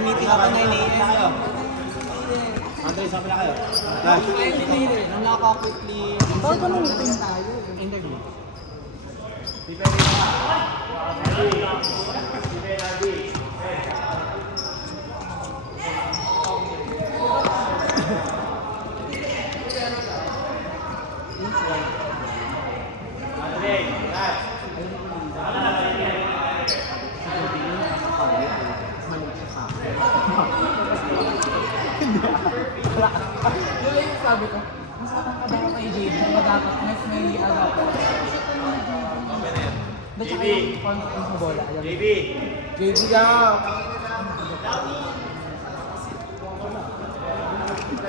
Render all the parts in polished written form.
May meeting ako 9 a.m. Andre, sabi na kayo. Flash. Nung naka-quickly. Bakit pa nung meeting tayo? Interview. Yun lang yung sabi ko. Mas matangkad ako kay JB. Magagat. Mas may agapan. Ba't siya kayong confidence mo bola? JB! JB daw!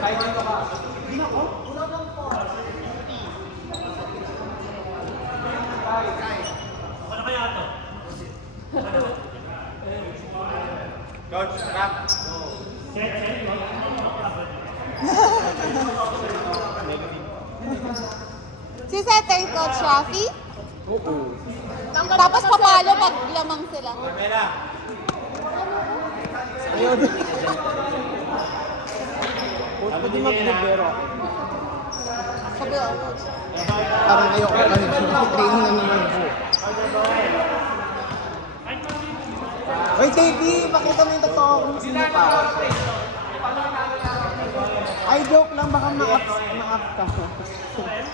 Kahit dito ka. Hindi na ako. Una lang po. Ano kaya ito? Coach, rap. Si Setter Coach Rafi? Oo. Tapos papalo pag lamang sila. Pamela. Ayaw din. Pwede mag-libero ako. Sabi ko, Coach. Parang ayoko kasi training na naman po. Oy, JB! Pakita mo yung totoo kung sino ka. Ay, joke lang. Baka ma-up ka. Yes.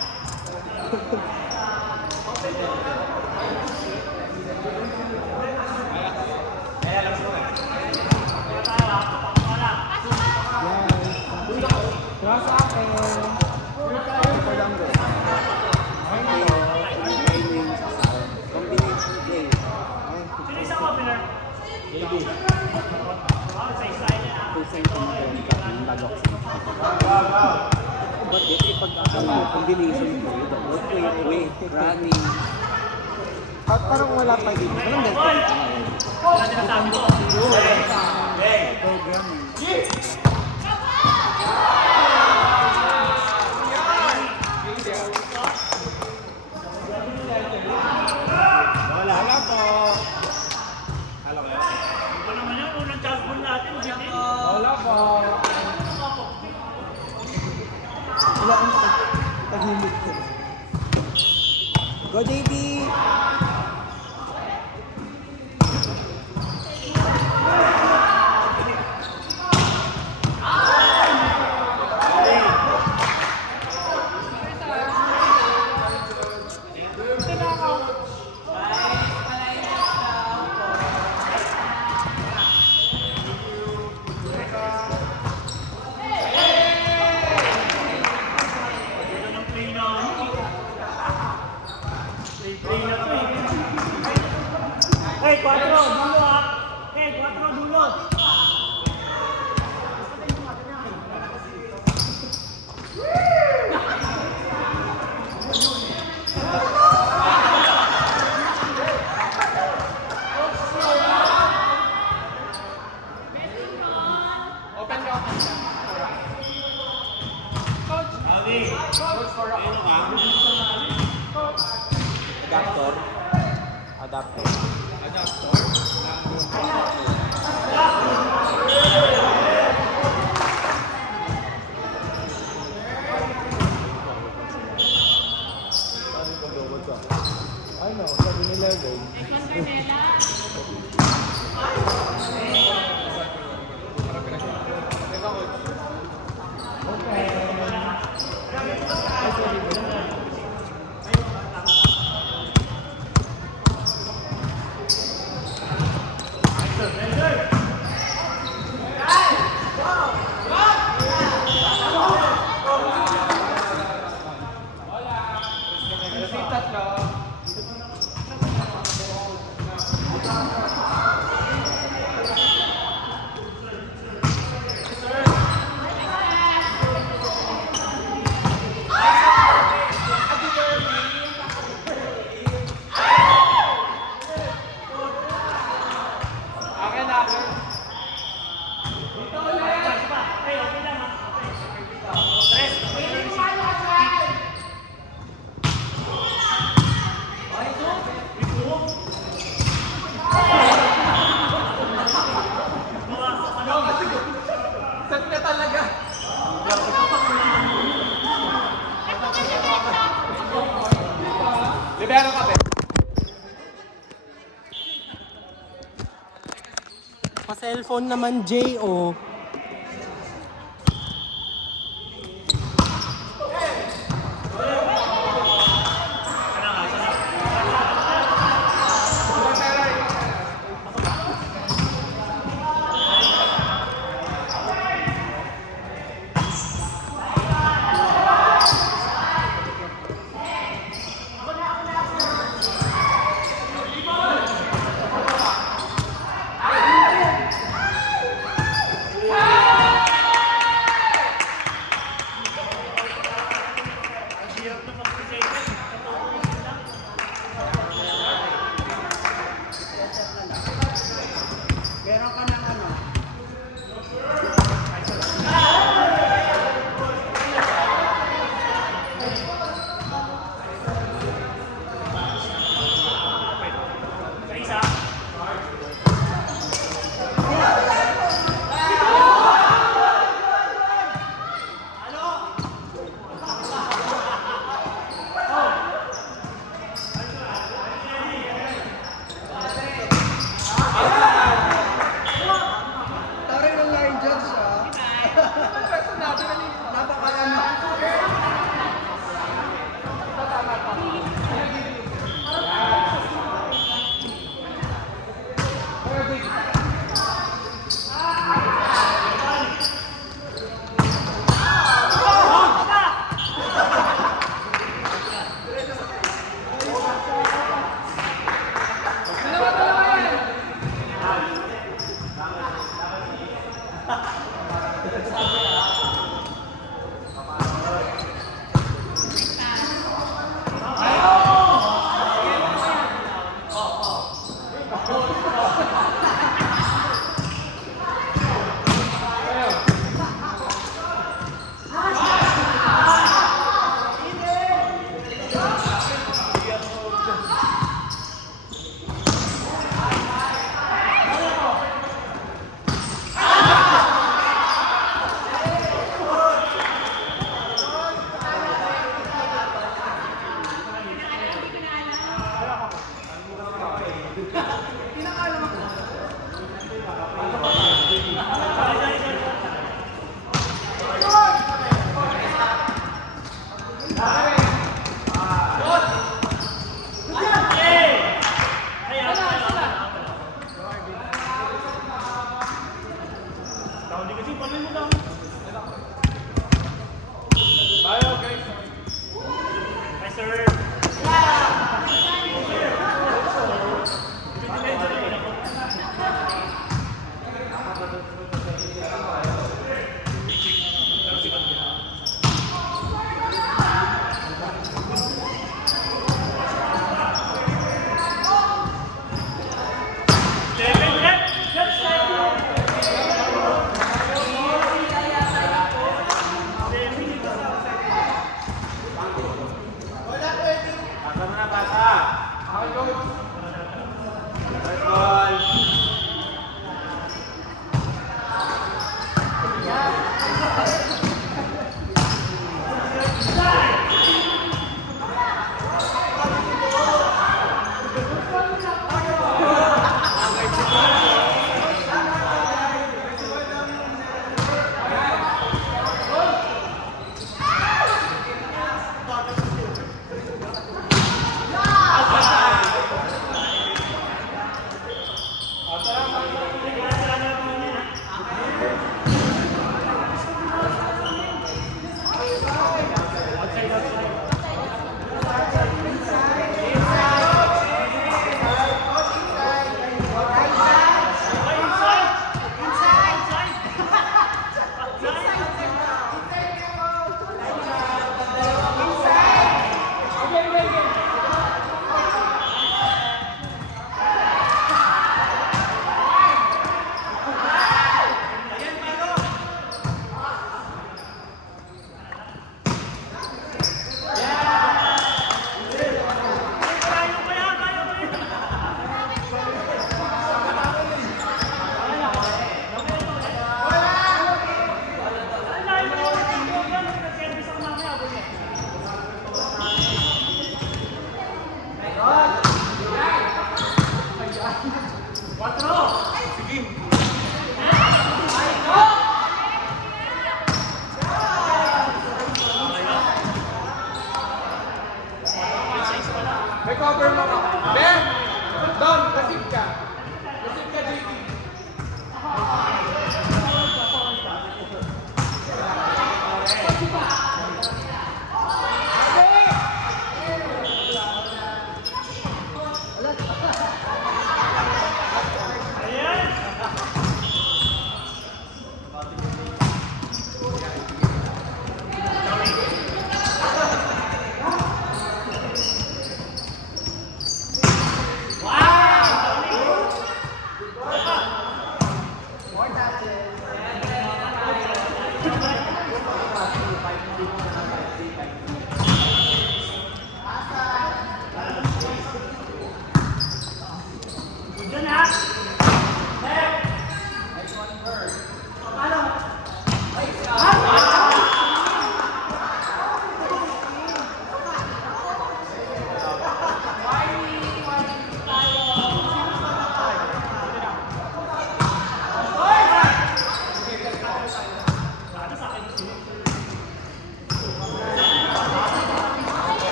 Sa akin. Ito lang bro. Combination play. Sino isang opener? JB. But dito combination play, double play, running. At parang wala pa dito. Anong ganito dito ngayon? Wala din ang sabi ko. Programming. Wala po. Hello kayo? Ito naman yung unang chance ball natin. Wala pa. Wala kang tahimik ko. Go, JB! Hey, 4 dulo ah! Hey, 4 dulo! Adapter. Adapter. Ay no, sabi nila doon. Pa-cellphone naman, J.O.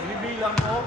Bibilang ko.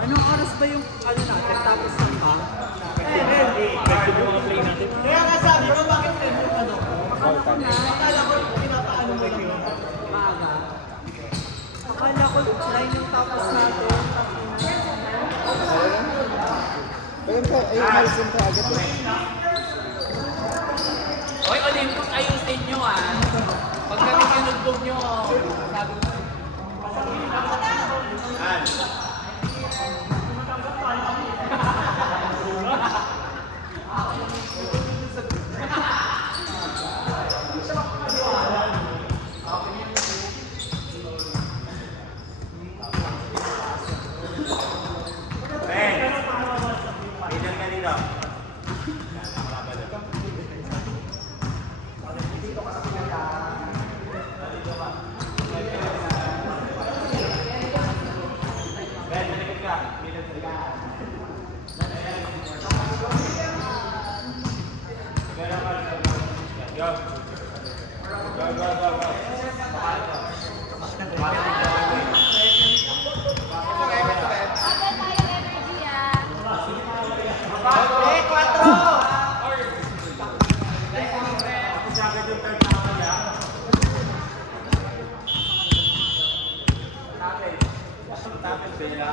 Anong oras ba yung ano natin? Tapos ng ba? Kaya nga sabi ko, bakit kayo ano? Akala ko pinapaano mo lang yun. Maaga. Akala ko 9 yung tapos natin. Hoy, Olympus, ayusin nyo ah. Pag kami kinugbog nyo, sabi ko, Bilang ka dito. Ben, malikot ka. Bilang ka dito. Go. Go, go, go, go. Tapos pera.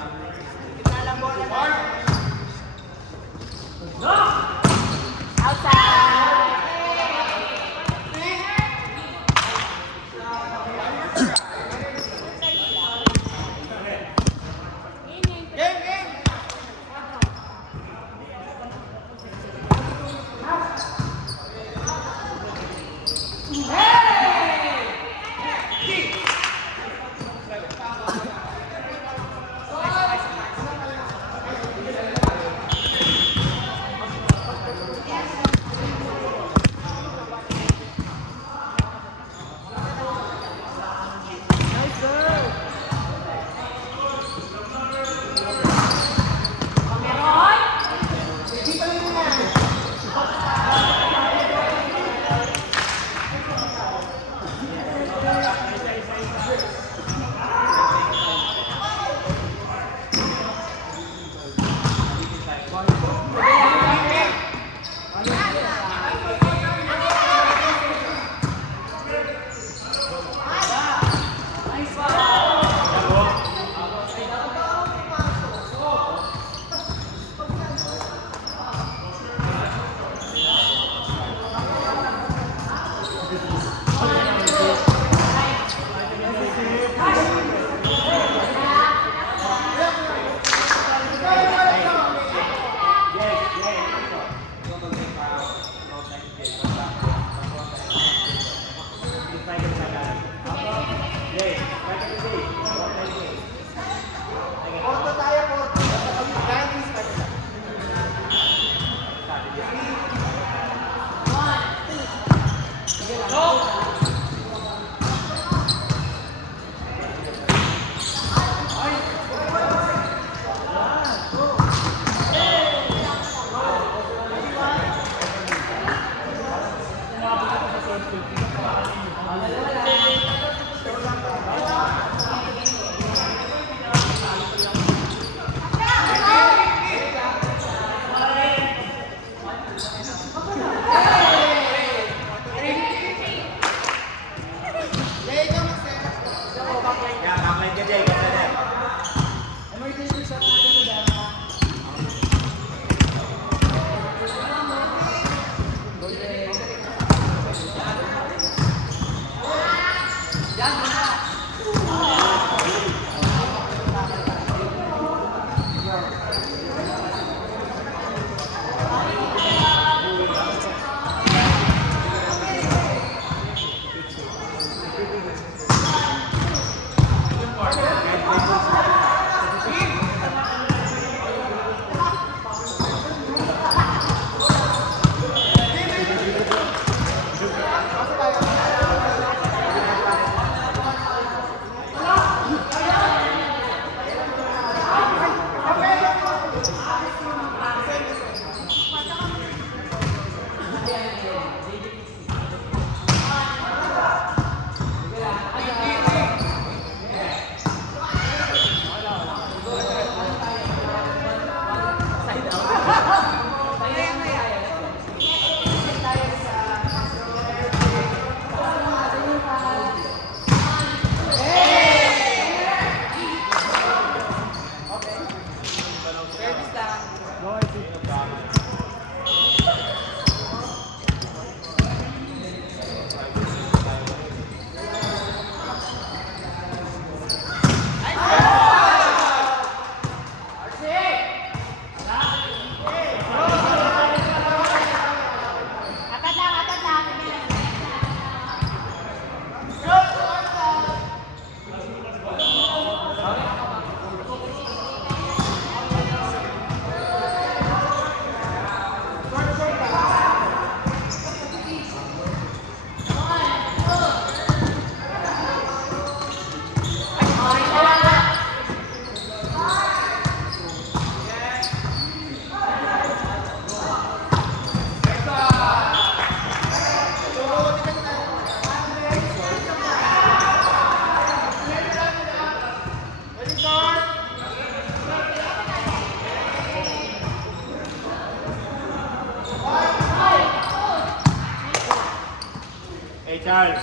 Charles.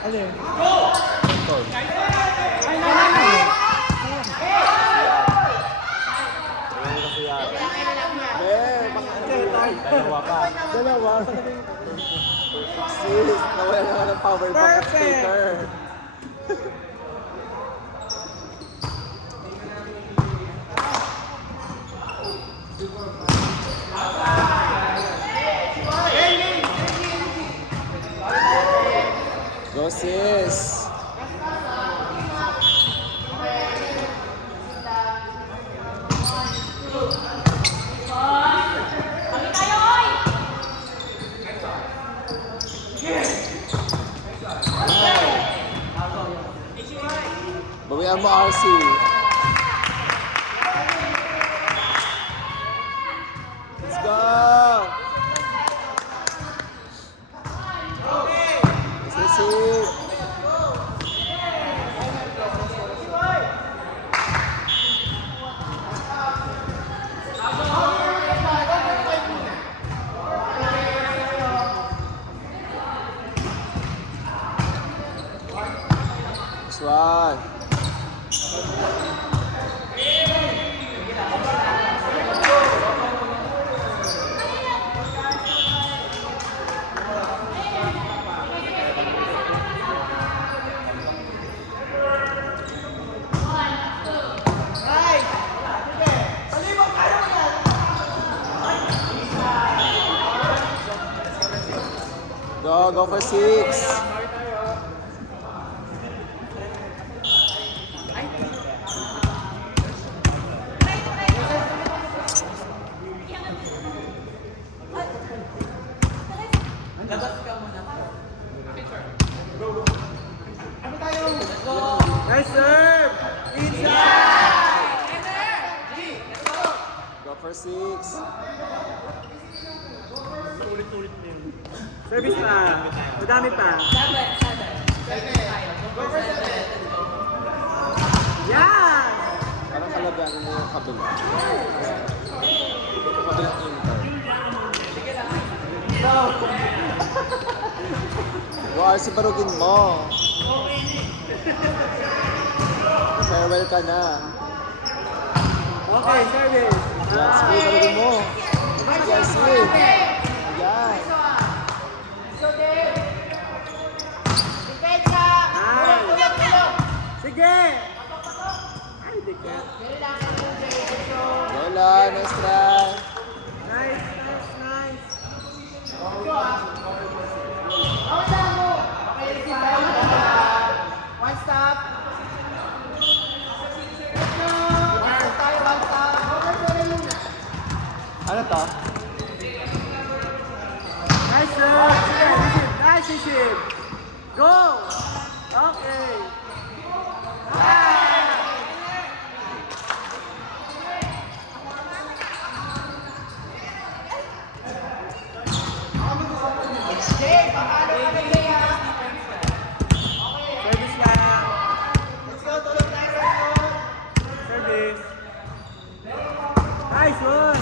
Alin? Dalawa. Sis, nawala naman ng power bank at Perfect. speaker. Go sis! Bawian mo, RC. Let's go! This is it. This one. Go for 6. Nice serve! Go for 6. Service pa. Madami pa. Yan! Parang kalabanan mo yung kabila. Yung kabilang inter. Go RC, barugin mo. Farewell ka na. Okay, service. Yan, sige, barugin mo. Yan, sige. Yan. Sige! Ay, diket. Lola, nice try. Nice, nice, nice. One stop. Ano to? Nice serve! Sige, receive. Nice receive. Go! Okay. Service lang. Let's go, tulog tayo sa likod. Service. Nice one.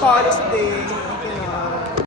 follows din.